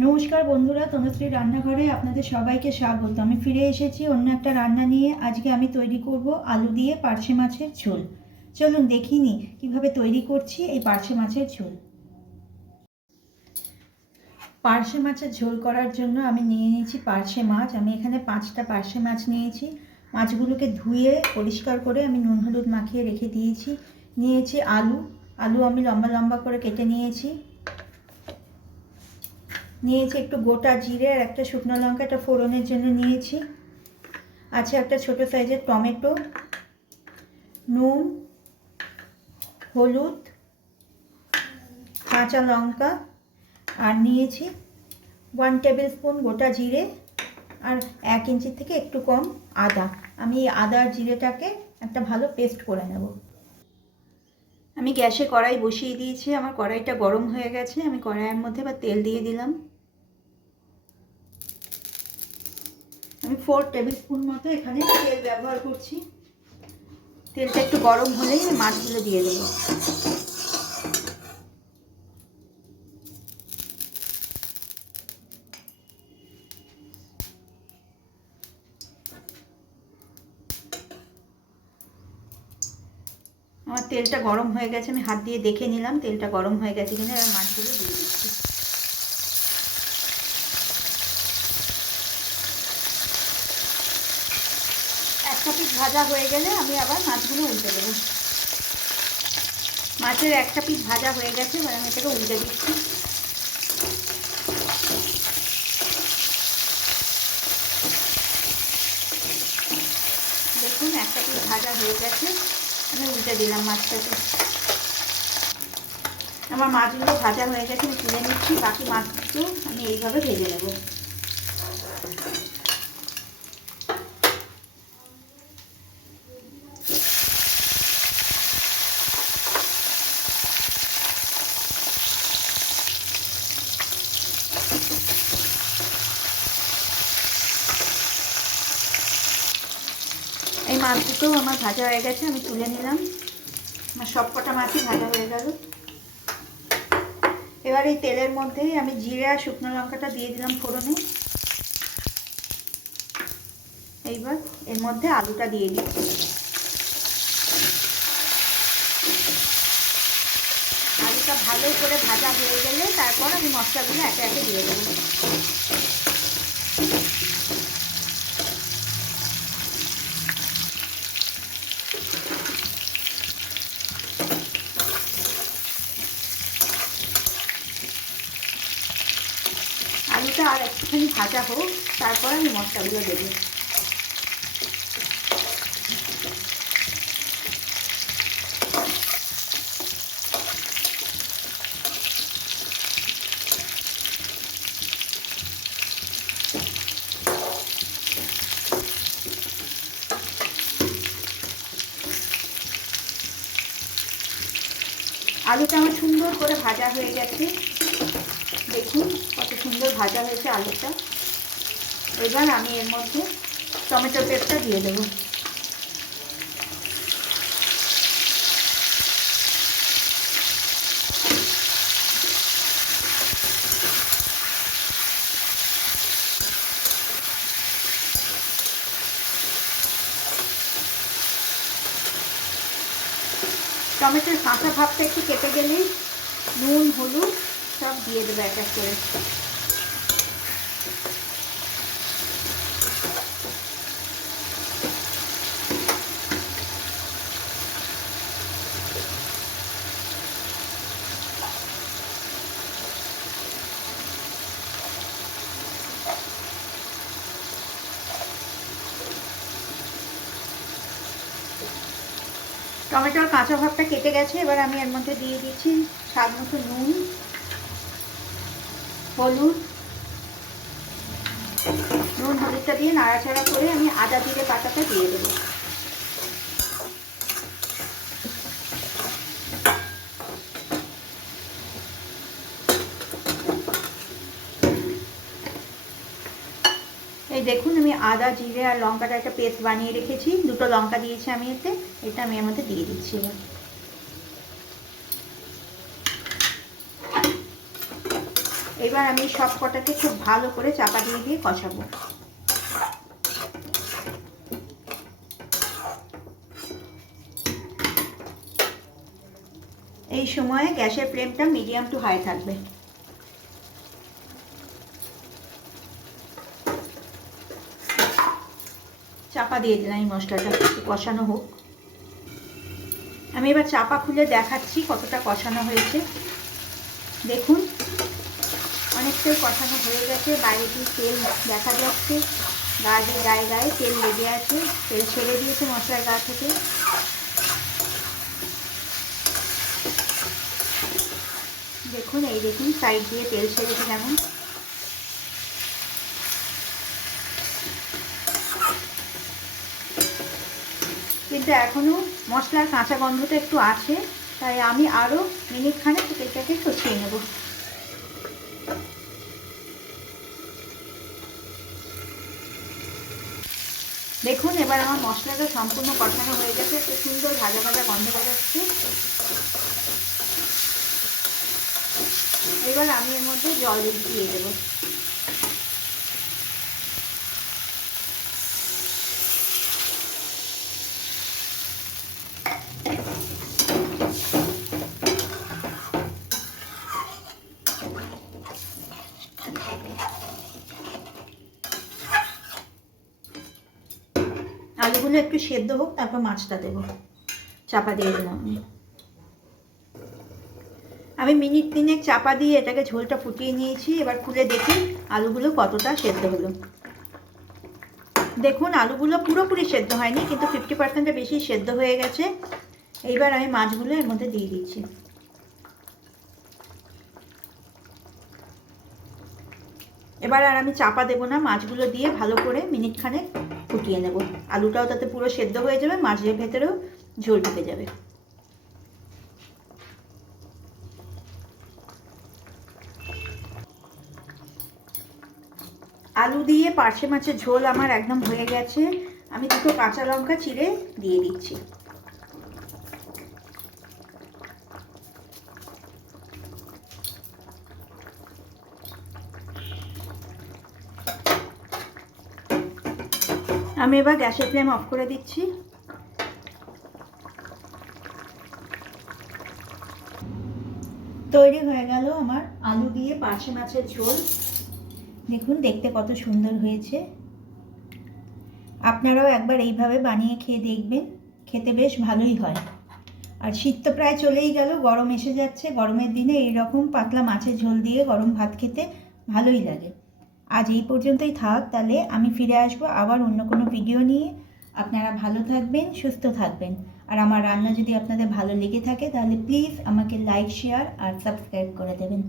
নমস্কার বন্ধুরা, তনুশ্রী রান্নাঘরে আপনাদের সবাইকে স্বাগত। আমি ফিরে এসেছি অন্য একটা রান্না নিয়ে। আজকে আমি তৈরি করব আলু দিয়ে পার্শে মাছের ঝোল। চলুন দেখিনি কীভাবে তৈরি করছি এই পার্শে মাছের ঝোল। পার্শে মাছের ঝোল করার জন্য আমি নিয়ে নিয়েছি পার্শে মাছ। আমি এখানে পাঁচটা পার্শে মাছ নিয়েছি। মাছগুলোকে ধুয়ে পরিষ্কার করে আমি নুন হলুদ মাখিয়ে রেখে দিয়েছি। নিয়েছি আলু। আলু আমি লম্বা লম্বা করে কেটে নিয়েছি। নিয়েছি একটু গোটা জিরে আর একটা শুকনো লঙ্কা একটা ফোড়নের জন্য নিয়েছি। আছে একটা ছোট সাইজের টমেটো, নুন, হলুদ, কাঁচা লঙ্কা, আর নিয়েছি ওয়ান টেবিল স্পুন গোটা জিরে আর এক ইঞ্চি থেকে একটু কম আদা। আমি এই আদা আর জিরেটাকে একটা ভালো পেস্ট করে নেব। আমি গ্যাসে কড়াই বসিয়ে দিয়েছি, আমার কড়াইটা গরম হয়ে গেছে, আমি কড়াইয়ের মধ্যে বা তেল দিয়ে দিলাম। আমি ফোর টেবিল স্পুন মতো এখানে তেল ব্যবহার করছি। তেলটা একটু গরম হলেই আমি মাছগুলো দিয়ে দেবো। আমার তেলটা গরম হয়ে গেছে, আমি হাত দিয়ে দেখে নিলাম, তেলটা গরম হয়ে গেছে কিনা মাছগুলো দিয়ে দিচ্ছি একটা পিস ভাজা হয়ে গেলে আমি আবার মাছগুলো উল্টে দেবো। মাছের একটা পিস ভাজা হয়ে গেছে, এবার আমি এটাকে উল্টে দিচ্ছি। দেখুন একটা পিস ভাজা হয়ে গেছে, আমি উল্টে দিলাম মাছটাকে। আমার মাছগুলো ভাজা হয়ে গেছে, আমি তুলে নিচ্ছি, বাকি মাছগুলো আমি এইভাবে ভেজে নেব। মাছ দুটো আমার ভাজা হয়ে গেছে, আমি তুলে নিলাম। আমার সব কটা মাছই ভাজা হয়ে গেল। এবার এই তেলের মধ্যেই আমি জিরে আর শুকনো লঙ্কাটা দিয়ে দিলাম ফোড়নে। এইবার এর মধ্যে আলুটা দিয়ে দিচ্ছি। আলুটা ভালো করে ভাজা হয়ে গেলে তারপর আমি মশলাগুলো একে একে দিয়ে দেবো আলুটা আর একটুখানি ভাজা হোক, তারপর আমি মশলাগুলো দেবো। আলুটা আমার সুন্দর করে ভাজা হয়ে গেছে। দেখুন কত সুন্দর ভাজা হয়েছে আলুটা। এবার আমি এর মধ্যে টমেটো পেস্টটা দিয়ে দেবো। টমেটোর কাঁচা ভাবটা একটু কেটে গেলেই নুন, হলুদ সব দিয়ে দেবো এক এক করে। টমেটোর কাঁচা ভাবটা কেটে গেছে, এবার আমি এর মধ্যে দিয়ে দিচ্ছি স্বাদ মতো নুন, হলুদ। নুন, হলুদটা দিয়ে নাড়াচাড়া করে আমি আদা জিরে পাতাটা দিয়ে দেবো। দেখুন, আমি আদা, জিরে আর লঙ্কাটা একটা পেস্ট বানিয়ে রেখেছি। দুটো লঙ্কা দিয়েছি আমি এতে। এটা আমি এর মধ্যে দিয়ে দিচ্ছি এবার। এবার আমি সব কটাকে খুব ভালো করে চাপা দিয়ে দিয়ে কষাবো। এই সময়ে গ্যাসের ফ্লেমটা মিডিয়াম টু হাই থাকবে। চাপা দিয়ে দিলাম এই মশলাটা, একটু কষানো হোক। আমি এবার চাপা খুলে দেখাচ্ছি কতটা কষানো হয়েছে। দেখুন, অনেকটাই কষানো হয়ে গেছে। বাইরে দিয়ে তেল দেখা যাচ্ছে। গায়ে গায়ে গায়ে তেল লেগে আছে। তেল ছেড়ে দিয়েছে মশলার গা থেকে। দেখুন, এই দেখুন, সাইড দিয়ে তেল ছেড়েছে কেমন কিন্তু এখনও মশলার কাঁচা গন্ধটা একটু আছে, তাই আমি আরও মিনিট খানেক কষিয়ে নেব। দেখুন, এবার আমার মশলাটা সম্পূর্ণ কষানো হয়ে গেছে, একটু সুন্দর ভাজা ভাজা গন্ধ বাজাচ্ছে এবার আমি এর মধ্যে জল দিয়ে দেবো। আলুগুলো একটু সেদ্ধ হোক, তারপর মাছটা দেবো। চাপা দিয়ে দিলাম আমি। মিনিট তিনেক চাপা দিয়ে এটাকে ঝোলটা ফুটিয়ে নিয়েছি। এবার খুলে দেখি আলুগুলো কতটা সেদ্ধ হলো। দেখুন, আলুগুলো পুরোপুরি সেদ্ধ হয়নি, কিন্তু ফিফটি পার্সেন্টের বেশি সেদ্ধ হয়ে গেছে। এইবার আমি মাছগুলো এর মধ্যে দিয়ে দিচ্ছি। এবার আর আমি চাপা দেবো না, মাছগুলো দিয়ে ভালো করে মিনিট খানেক ফুটিয়ে নেব। আলুটাও তাতে পুরো সেদ্ধ হয়ে যাবে, মাছের ভেতরেও ঝোল ঢুকে যাবে। আলু দিয়ে পার্শে মাছের ঝোল আমার একদম হয়ে গেছে। আমি দুটো কাঁচা লঙ্কা চিড়ে দিয়ে দিচ্ছি। আমি এবার গ্যাসের ফ্লেম অফ করে দিচ্ছি। তৈরি হয়ে গেল আমার আলু দিয়ে পার্শে মাছের ঝোল। দেখুন, দেখতে কত সুন্দর হয়েছে। আপনারাও একবার এইভাবে বানিয়ে খেয়ে দেখবেন। খেতে বেশ ভালোই হয়। আর শীত তো প্রায় চলেই গেল, গরম এসে যাচ্ছে। গরমের দিনে এই রকম পাতলা মাছের ঝোল দিয়ে গরম ভাত খেতে ভালোই লাগে। আজ এই পর্যন্তই থাক, তাহলে আমি ফিরে আসব আবার অন্য কোনো ভিডিও নিয়ে। আপনারা ভালো থাকবেন, সুস্থ থাকবেন। আর আমার রান্না যদি আপনাদের ভালো লেগে থাকে, তাহলে প্লিজ আমাকে লাইক শেয়ার আর সাবস্ক্রাইব করে দেবেন।